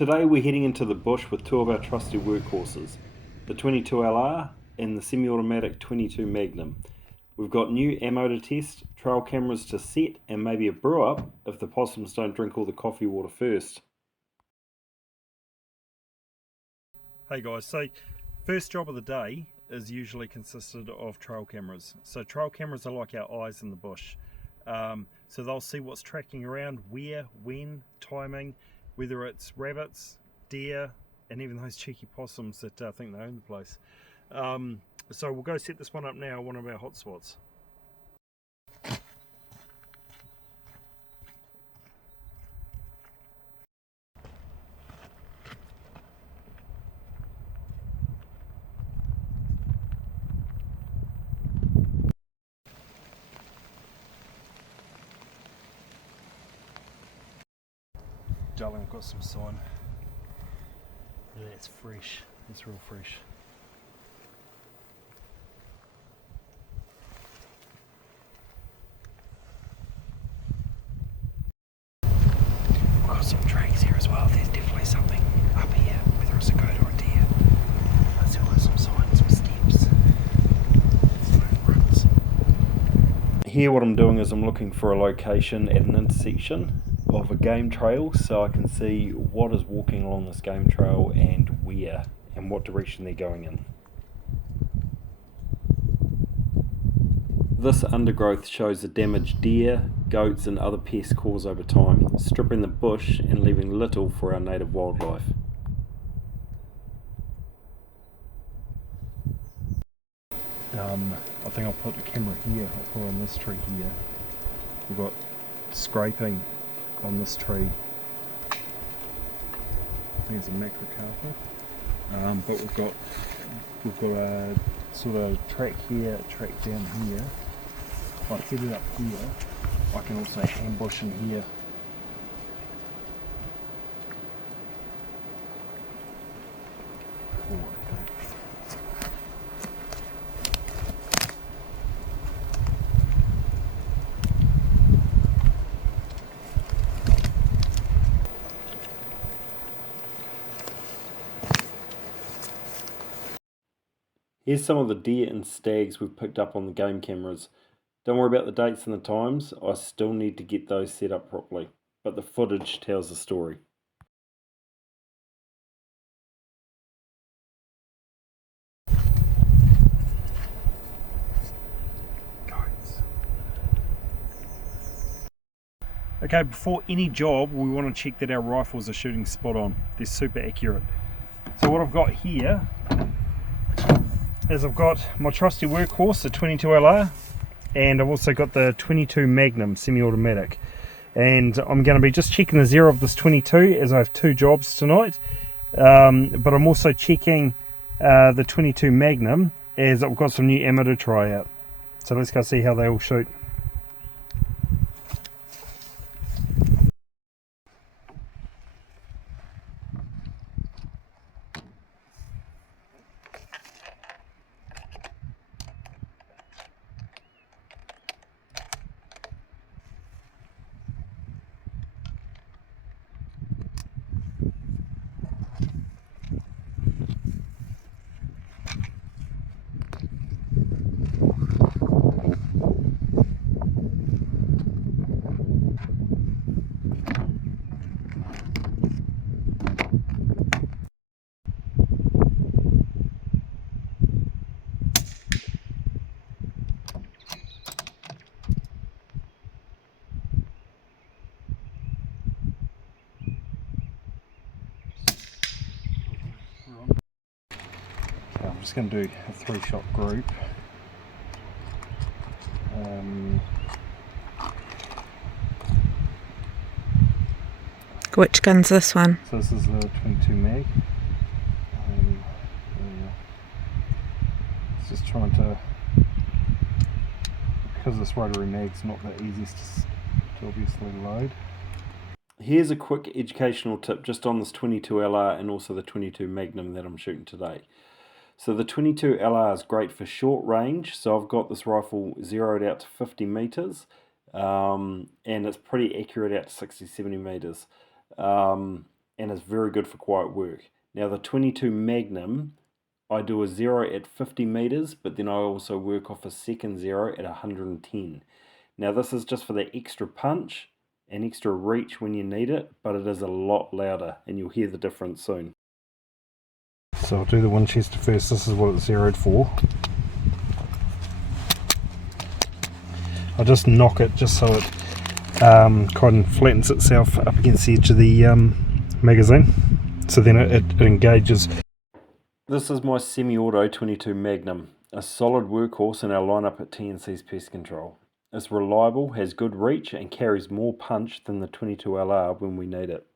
Today we're heading into the bush with two of our trusty workhorses, the 22LR and the semi-automatic 22 Magnum. We've got new ammo to test, trail cameras to set, and maybe a brew up if the possums don't drink all the coffee water first. Hey guys, so first job of the day is usually consisted of trail cameras. So trail cameras are like our eyes in the bush. So they'll see what's tracking around, where, when, timing, whether it's rabbits, deer, and even those cheeky possums that think they own the place. So we'll go set this one up now, one of our hot spots. Darling, I've got some sign. Yeah, it's fresh. It's real fresh. We've got some tracks here as well. There's definitely something up here, whether it's a goat or a deer. Let's have a look at some signs, some steps. Here what I'm doing is I'm looking for a location at an intersection of a game trail so I can see what is walking along this game trail and where and what direction they're going in. This undergrowth shows the damage deer, goats and other pests cause over time, stripping the bush and leaving little for our native wildlife. I think I'll put the camera here, I'll put it on this tree here. We've got scraping on this tree. I think it's a macrocarpa. But we've got a sort of track here, a track down here. If I set it up here, I can also ambush in here. Oh, okay. Here's some of the deer and stags we've picked up on the game cameras. Don't worry about the dates and the times, I still need to get those set up properly, but the footage tells the story. Okay, before any job, we want to check that our rifles are shooting spot on. They're super accurate. So what I've got here is I've got my trusty workhorse, the 22LR, and I've also got the 22 Magnum semi-automatic. And I'm going to be just checking the zero of this 22 as I have two jobs tonight. But I'm also checking the 22 Magnum as I've got some new ammo to try out. So let's go see how they all shoot. I'm just going to do a 3-shot group. Which gun's this one? So this is the 22 mag. It's just trying to, because this rotary mag's not the easiest to obviously load. Here's a quick educational tip just on this 22LR and also the 22 Magnum that I'm shooting today. So the 22LR is great for short range, so I've got this rifle zeroed out to 50 meters, and it's pretty accurate out to 60-70 meters. And and is very good for quiet work. Now the 22 Magnum, I do a 0 at 50 meters, but then I also work off a second 0 at 110. Now this is just for the extra punch and extra reach when you need it, but it is a lot louder, and you'll hear the difference soon. So I'll do the Winchester first. This is what it's zeroed for. I'll just knock it just so it kind of flattens itself up against the edge of the magazine, so then it engages. This is my semi-auto 22 Magnum, a solid workhorse in our lineup at TNC's Pest Control. It's reliable, has good reach, and carries more punch than the 22 LR when we need it.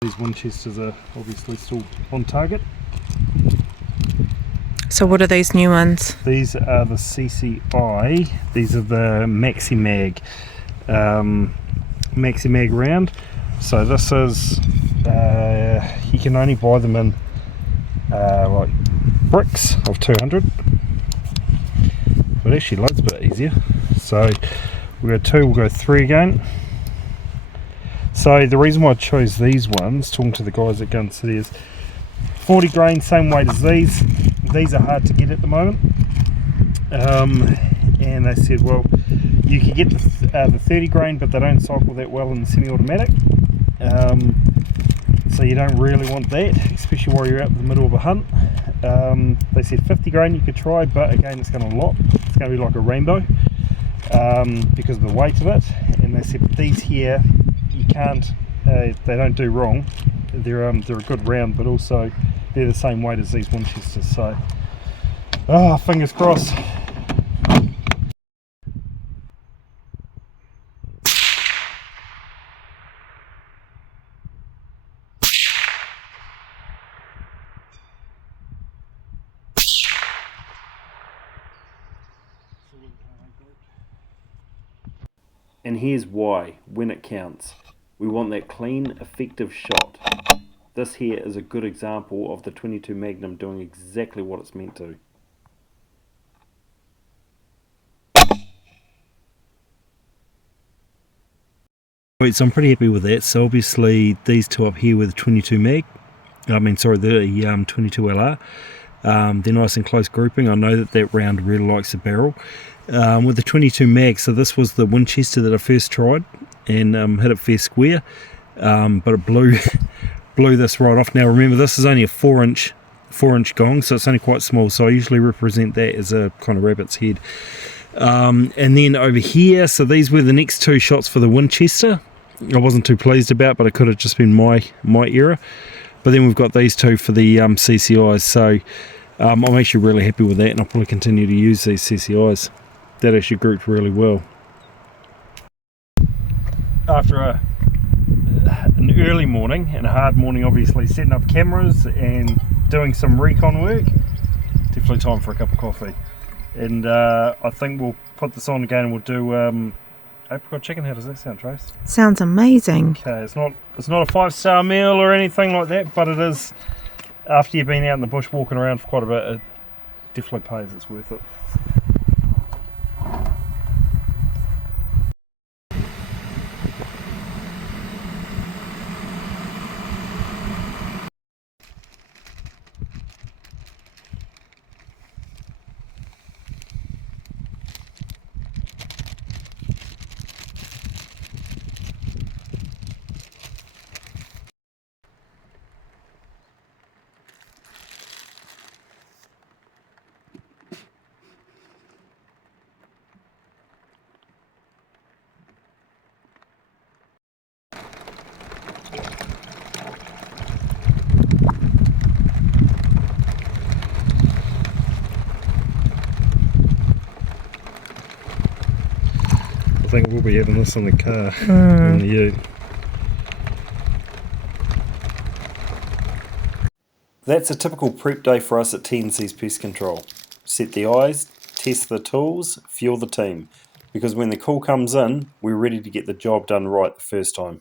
These Winchesters are obviously still on target. So what are these new ones? These are the CCI. These are the Maxi Mag round. So this is you can only buy them in like bricks of 200. But actually loads a bit easier. So we'll go 2, we'll go 3 again. So the reason why I chose these ones, talking to the guys at Gun City, is 40 grain, same weight as these. These are hard to get at the moment. And they said, well, you could get the 30 grain, but they don't cycle that well in the semi-automatic. So you don't really want that, especially while you're out in the middle of a hunt. They said 50 grain you could try, but again it's going to lop. It's going to be like a rainbow because of the weight of it. And they said these here, you can't, they don't do wrong. They're a good round, but also they're the same weight as these Winchesters. So, fingers crossed. And here's why, when it counts. We want that clean, effective shot. This here is a good example of the 22 Magnum doing exactly what it's meant to. Right, so I'm pretty happy with that. So obviously these two up here with 22 Mag, the 22 LR, they're nice and close grouping. I know that round really likes the barrel. With the 22 Mag, so this was the Winchester that I first tried and hit it fair square, but it blew this right off. Now remember, this is only a 4-inch gong, so it's only quite small, so I usually represent that as a kind of rabbit's head. And then over here, so these were the next 2 shots for the Winchester. I wasn't too pleased about, but it could have just been my error. But then we've got these 2 for the CCIs, so I'm actually really happy with that, and I'll probably continue to use these CCIs. That actually grouped really well. After an early morning and a hard morning, obviously setting up cameras and doing some recon work, definitely time for a cup of coffee. And I think we'll put this on again and we'll do apricot chicken. How does that sound, Trace? Sounds amazing. Okay, it's not a 5-star meal or anything like that, but it is, after you've been out in the bush walking around for quite a bit, it definitely pays. It's worth it. I think we'll be having this in the car in the ute. That's a typical prep day for us at TNC's Pest Control. Set the eyes, test the tools, fuel the team. Because when the call comes in, we're ready to get the job done right the first time.